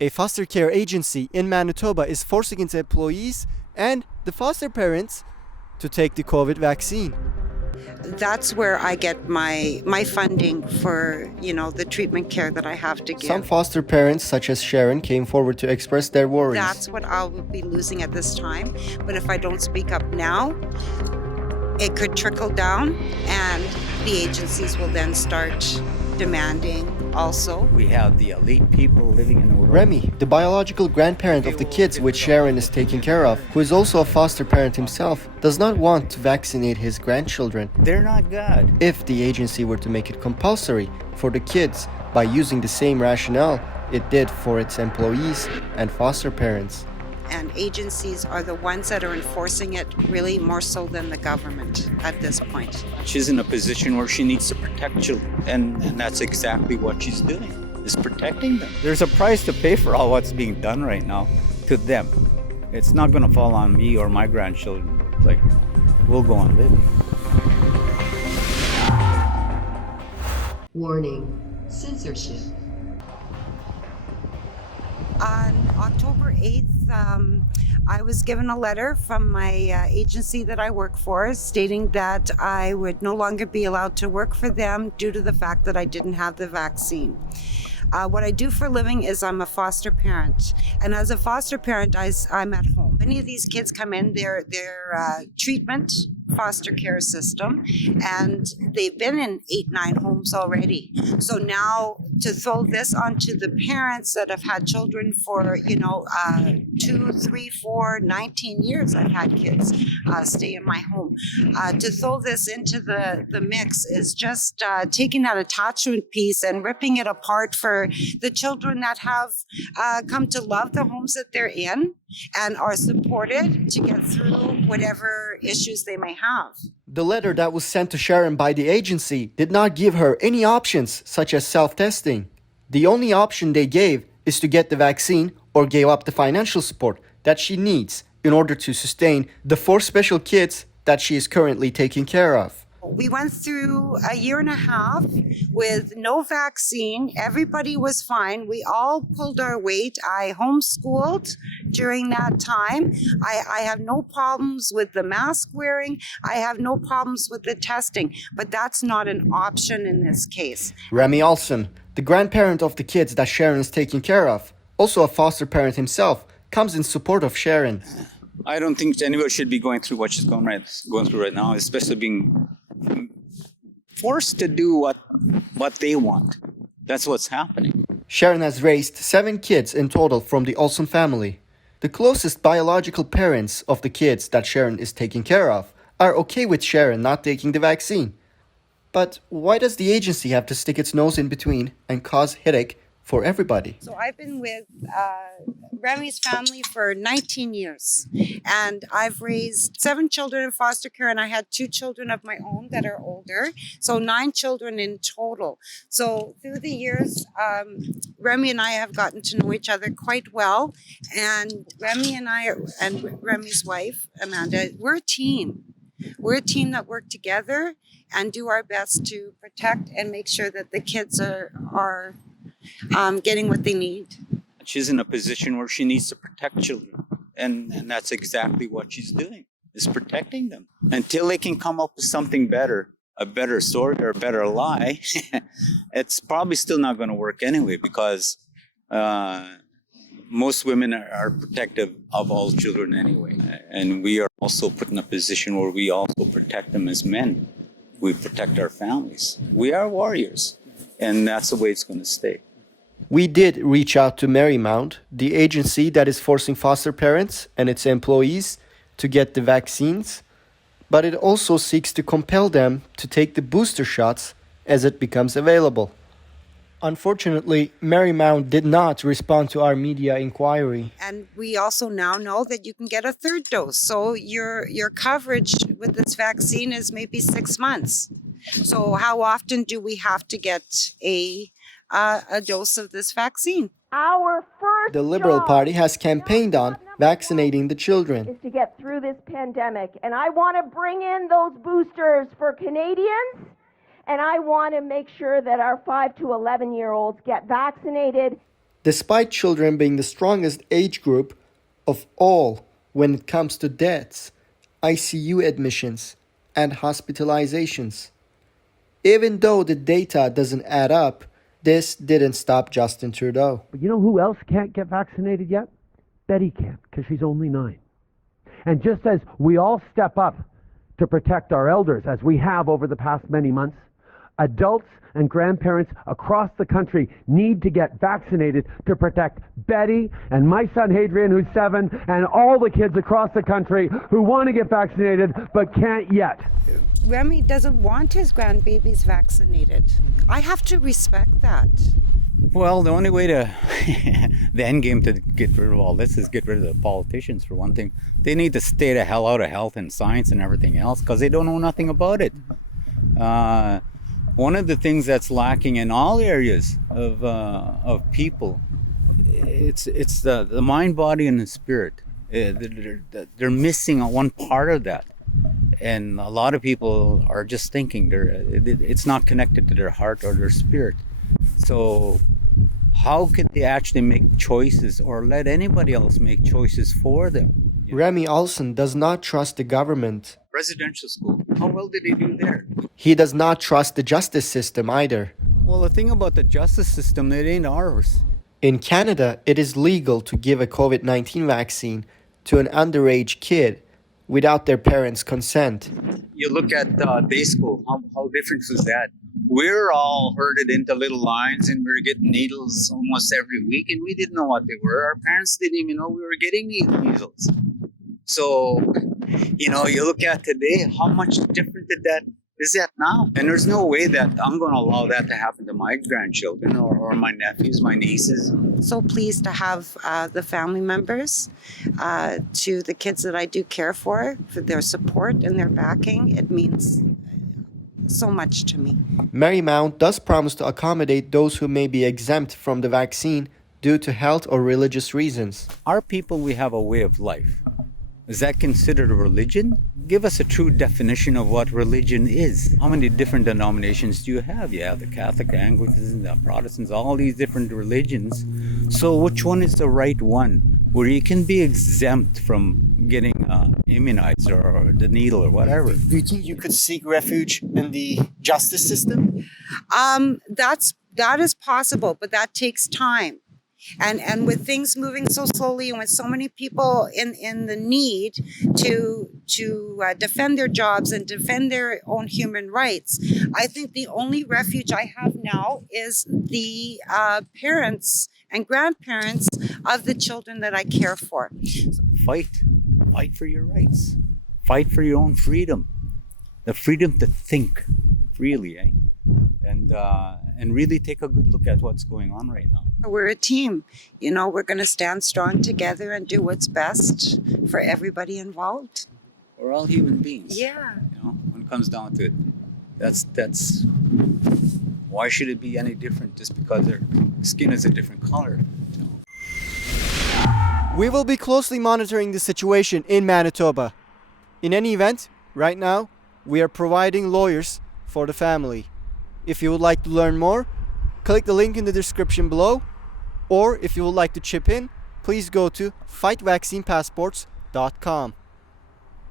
A foster care agency in Manitoba is forcing its employees and the foster parents to take the COVID vaccine. That's where I get my funding for, the treatment care that I have to give. Some foster parents, such as Sharon, came forward to express their worries. That's what I'll be losing at this time. But if I don't speak up now, it could trickle down and the agencies will then start demanding also. We have the elite people living in the world. Remi, the biological grandparent of the kids which Sharon is taking care of, who is also a foster parent himself, does not want to vaccinate his grandchildren. They're not good. If the agency were to make it compulsory for the kids by using the same rationale it did for its employees and foster parents. And agencies are the ones that are enforcing it really more so than the government at this point. She's in a position where she needs to protect children, and that's exactly what she's doing, is protecting them. There's a price to pay for all what's being done right now to them. It's not going to fall on me or my grandchildren. It's like, we'll go on living. Warning, censorship. On October 8th, I was given a letter from my agency that I work for stating that I would no longer be allowed to work for them due to the fact that I didn't have the vaccine. What I do for a living is I'm a foster parent. And as a foster parent, I'm at home. Many of these kids come in their treatment foster care system, and they've been in 8-9 homes already. So now to throw this onto the parents that have had children for 2, 3, 4, 19 years, I've had kids stay in my home. To throw this into the mix is just taking that attachment piece and ripping it apart for the children that have come to love the homes that they're in and are supported to get through whatever issues they may have. The letter that was sent to Sharon by the agency did not give her any options such as self-testing. The only option they gave is to get the vaccine or give up the financial support that she needs in order to sustain the 4 special kids that she is currently taking care of. We went through a year and a half with no vaccine. Everybody was fine. We all pulled our weight. I homeschooled during that time. I have no problems with the mask wearing. I have no problems with the testing, but that's not an option in this case. Remi Olson, the grandparent of the kids that Sharon is taking care of, also a foster parent himself, comes in support of Sharon. I don't think anybody should be going through what she's going through right now, especially being forced to do what they want. That's what's happening. Sharon has raised 7 kids in total from the Olson family. The closest biological parents of the kids that Sharon is taking care of are okay with Sharon not taking the vaccine. But why does the agency have to stick its nose in between and cause headache for everybody? So I've been with Remi's family for 19 years, and I've raised 7 children in foster care, and I had 2 children of my own that are older, so 9 children in total. So through the years, Remi and I have gotten to know each other quite well, and Remi and I, and Remi's wife, Amanda, we're a team. We're a team that work together and do our best to protect and make sure that the kids are getting what they need. She's in a position where she needs to protect children, and that's exactly what she's doing, is protecting them. Until they can come up with something better, a better story or a better lie, it's probably still not going to work anyway, because most women are protective of all children anyway. And we are also put in a position where we also protect them as men. We protect our families. We are warriors, and that's the way it's going to stay. We did reach out to Marymount, the agency that is forcing foster parents and its employees to get the vaccines, but it also seeks to compel them to take the booster shots as it becomes available. Unfortunately, Marymount did not respond to our media inquiry. And we also now know that you can get a 3rd dose. So your coverage with this vaccine is maybe 6 months. So how often do we have to get a dose of this vaccine? The Liberal Party has campaigned on vaccinating the children. Is to get through this pandemic, and I want to bring in those boosters for Canadians, and I want to make sure that our 5 to 11-year-olds get vaccinated. Despite children being the strongest age group of all when it comes to deaths, ICU admissions, and hospitalizations. Even though the data doesn't add up, this didn't stop Justin Trudeau. But you know who else can't get vaccinated yet? Betty can't, because she's only 9. And just as we all step up to protect our elders, as we have over the past many months, adults and grandparents across the country need to get vaccinated to protect Betty and my son Hadrian, who's 7, and all the kids across the country who want to get vaccinated but can't yet. Remi doesn't want his grandbabies vaccinated. I have to respect that. Well, the only way to, the end game to get rid of all this is get rid of the politicians, for one thing. They need to stay the hell out of health and science and everything else because they don't know nothing about it. One of the things that's lacking in all areas of people, it's the mind, body, and the spirit. They're missing one part of that. And a lot of people are just thinking it's not connected to their heart or their spirit. So how could they actually make choices or let anybody else make choices for them? Remi Olson does not trust the government. Residential school, how well did they do there? He does not trust the justice system either. Well, the thing about the justice system, it ain't ours. In Canada, it is legal to give a COVID-19 vaccine to an underage kid without their parents' consent. You look at day school, how different was that? We're all herded into little lines and we're getting needles almost every week and we didn't know what they were. Our parents didn't even know we were getting measles. So, you look at today, how much different is that now? And there's no way that I'm going to allow that to happen to my grandchildren or my nephews, my nieces. So pleased to have the family members, to the kids that I do care for their support and their backing. It means so much to me. Marymount does promise to accommodate those who may be exempt from the vaccine due to health or religious reasons. Our people, we have a way of life. Is that considered a religion? Give us a true definition of what religion is. How many different denominations do you have? You have the Catholic, Anglicans, the Protestants, all these different religions. So which one is the right one? Where you can be exempt from getting immunized or the needle or whatever. Do you think you could seek refuge in the justice system? That is possible, but that takes time. And with things moving so slowly and with so many people in the need to defend their jobs and defend their own human rights, I think the only refuge I have now is the parents and grandparents of the children that I care for. Fight for your rights. Fight for your own freedom. The freedom to think freely, and really take a good look at what's going on right now. We're a team. We're going to stand strong together and do what's best for everybody involved. We're all human beings. Yeah. When it comes down to it, that's why should it be any different just because their skin is a different color? We will be closely monitoring the situation in Manitoba. In any event, right now, we are providing lawyers for the family. If you would like to learn more, click the link in the description below, or if you would like to chip in, please go to fightvaccinepassports.com.